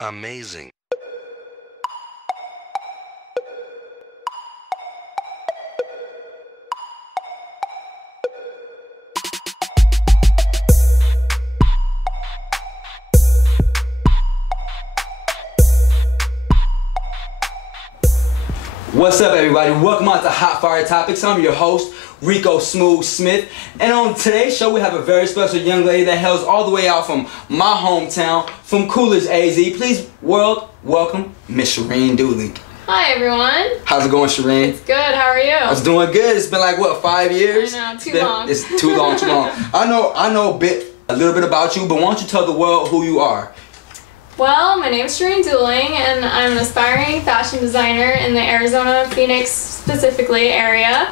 Amazing. What's up, everybody? Welcome out to Hot Fire Topics. I'm your host, Rico Smooth Smith, and on today's show we have a very special young lady that hails all the way out from my hometown, from Coolidge, AZ. Please, world, welcome Miss Shireen Dooling. Hi, everyone. How's it going, Shireen? It's good. How are you? I was doing good. It's been like, what, 5 years? I know, too long. It's too long, too long. I know a little bit about you, but why don't you tell the world who you are? Well, my name is Shireen Dooling, and I'm an aspiring fashion designer in the Arizona, Phoenix specifically area.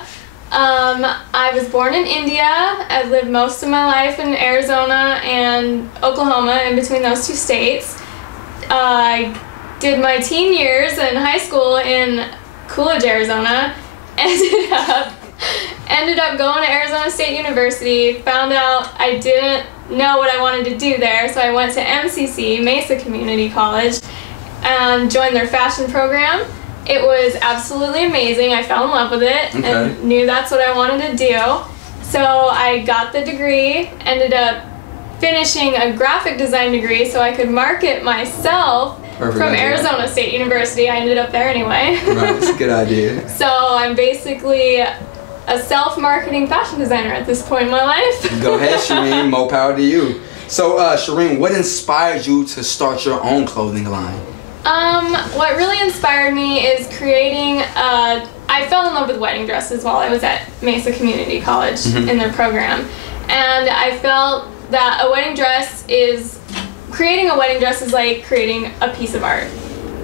I was born in India. I've lived most of my life in Arizona and Oklahoma, in between those two states. I did my teen years in high school in Coolidge, Arizona. Ended up going to Arizona State University. Found out I didn't know what I wanted to do there, so I went to MCC, Mesa Community College, and joined their fashion program. It was absolutely amazing. I fell in love with it and knew that's what I wanted to do. So I got the degree, ended up finishing a graphic design degree so I could market myself from Arizona State University. I ended up there anyway. That's a good idea. So I'm basically a self-marketing fashion designer at this point in my life. Go ahead, Shireen. More power to you. So, Shireen, what inspired you to start your own clothing line? What really inspired me is creating I fell in love with wedding dresses while I was at Mesa Community College in their program. And I felt that creating a wedding dress is like creating a piece of art.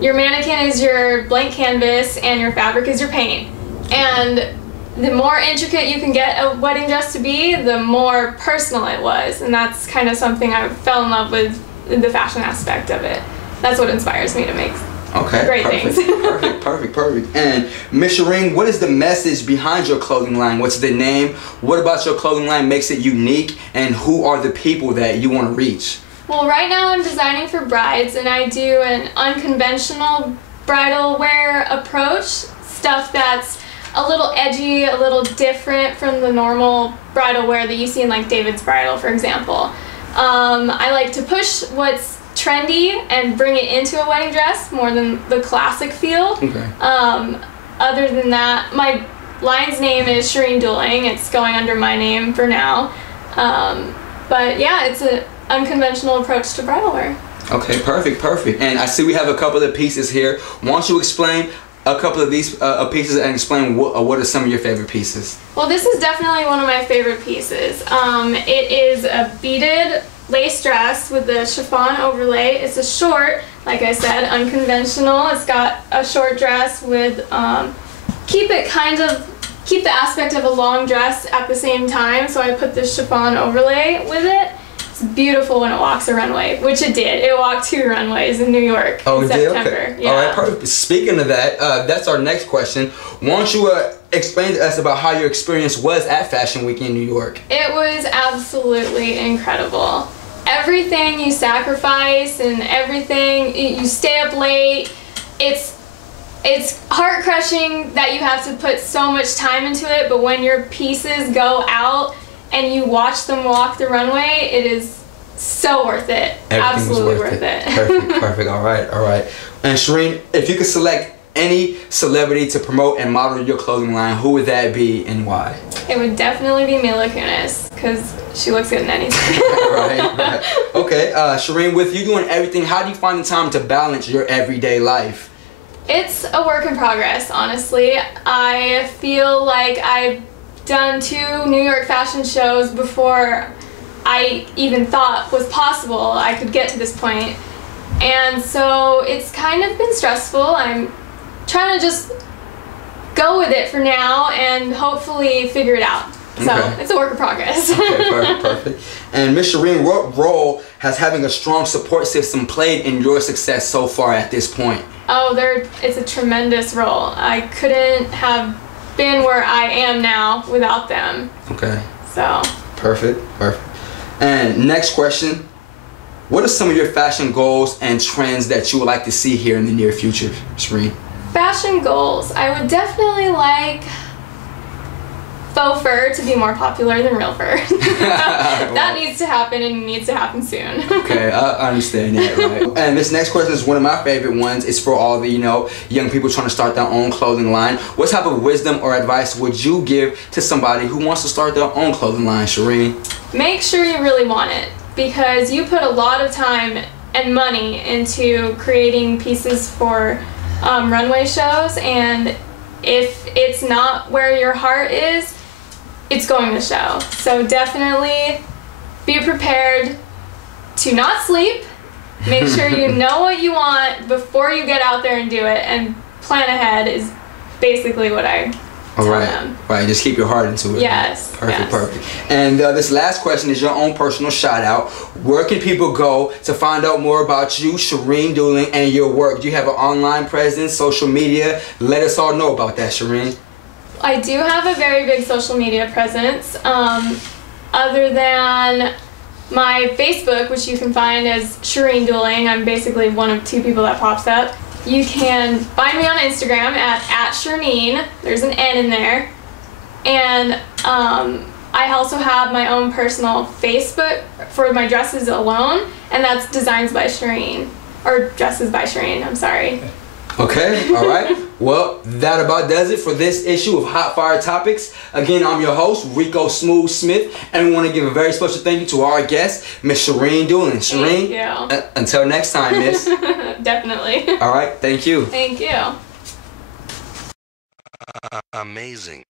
Your mannequin is your blank canvas and your fabric is your paint. And the more intricate you can get a wedding dress to be, the more personal it was. And that's kind of something I fell in love with, the fashion aspect of it. That's what inspires me to make great things. Perfect. And Miss Shireen, what is the message behind your clothing line? What's the name? What about your clothing line makes it unique? And who are the people that you want to reach? Well, right now I'm designing for brides, and I do an unconventional bridal wear approach. Stuff that's a little edgy, a little different from the normal bridal wear that you see in like David's Bridal, for example. I like to push what's trendy and bring it into a wedding dress more than the classic feel. Other than that, my line's name is Shireen Dooling. It's going under my name for now. But yeah, it's an unconventional approach to bridal wear. Okay, perfect. And I see we have a couple of pieces here. Why don't you explain a couple of these pieces and explain what are some of your favorite pieces? Well, this is definitely one of my favorite pieces. It is a beaded lace dress with the chiffon overlay. It's a short, like I said, unconventional. It's got a short dress with keep the aspect of a long dress at the same time. So I put the chiffon overlay with it. It's beautiful when it walks a runway, which it did. It walked 2 runways in New York in September. Okay. Yeah. All right, perfect. Speaking of that, that's our next question. Why don't you explain to us about how your experience was at Fashion Week in New York? It was absolutely incredible. Everything you sacrifice and everything, you stay up late. It's heart-crushing that you have to put so much time into it, but when your pieces go out and you watch them walk the runway, it is so worth it. Absolutely worth it. Perfect. All right. And Shireen, if you could select any celebrity to promote and model your clothing line, who would that be and why? It would definitely be Mila Kunis, because she looks good in anything. right. Okay, Shireen, with you doing everything, how do you find the time to balance your everyday life? It's a work in progress, honestly. I feel like I've done 2 New York fashion shows before I even thought was possible I could get to this point. And so it's kind of been stressful. I'm trying to just go with it for now and hopefully figure it out. So it's a work in progress. Okay, perfect. And Miss Shireen, what role has having a strong support system played in your success so far at this point? Oh, it's a tremendous role. I couldn't have been where I am now without them. Okay. So. Perfect. And next question, What are some of your fashion goals and trends that you would like to see here in the near future, Shireen? Fashion goals. I would definitely like faux fur to be more popular than real fur. That needs to happen, and needs to happen soon. Okay, I understand that, right? And this next question is one of my favorite ones. It's for all the, young people trying to start their own clothing line. What type of wisdom or advice would you give to somebody who wants to start their own clothing line, Shireen? Make sure you really want it, because you put a lot of time and money into creating pieces for runway shows, and if it's not where your heart is, it's going to show. So definitely be prepared to not sleep. Make sure you know what you want before you get out there and do it, and plan ahead is basically what I tell them. Right, just keep your heart into it. Yes. Perfect, perfect. And this last question is your own personal shout out. Where can people go to find out more about you, Shireen Dooling, and your work? Do you have an online presence, social media? Let us all know about that, Shireen. I do have a very big social media presence. Other than my Facebook, which you can find as Shireen Dooling. I'm basically one of 2 people that pops up. You can find me on Instagram at @Shireen. There's an N in there. And I also have my own personal Facebook for my dresses alone, and that's Designs by Shireen. Or Dresses by Shireen, I'm sorry. Okay, all right. Well, that about does it for this issue of Hot Fire Topics. Again, I'm your host, Rico Smooth Smith, and we want to give a very special thank you to our guest, Miss Shireen Dooling. Shireen, thank you. Until next time, Miss. Definitely. All right, thank you. Thank you. Amazing.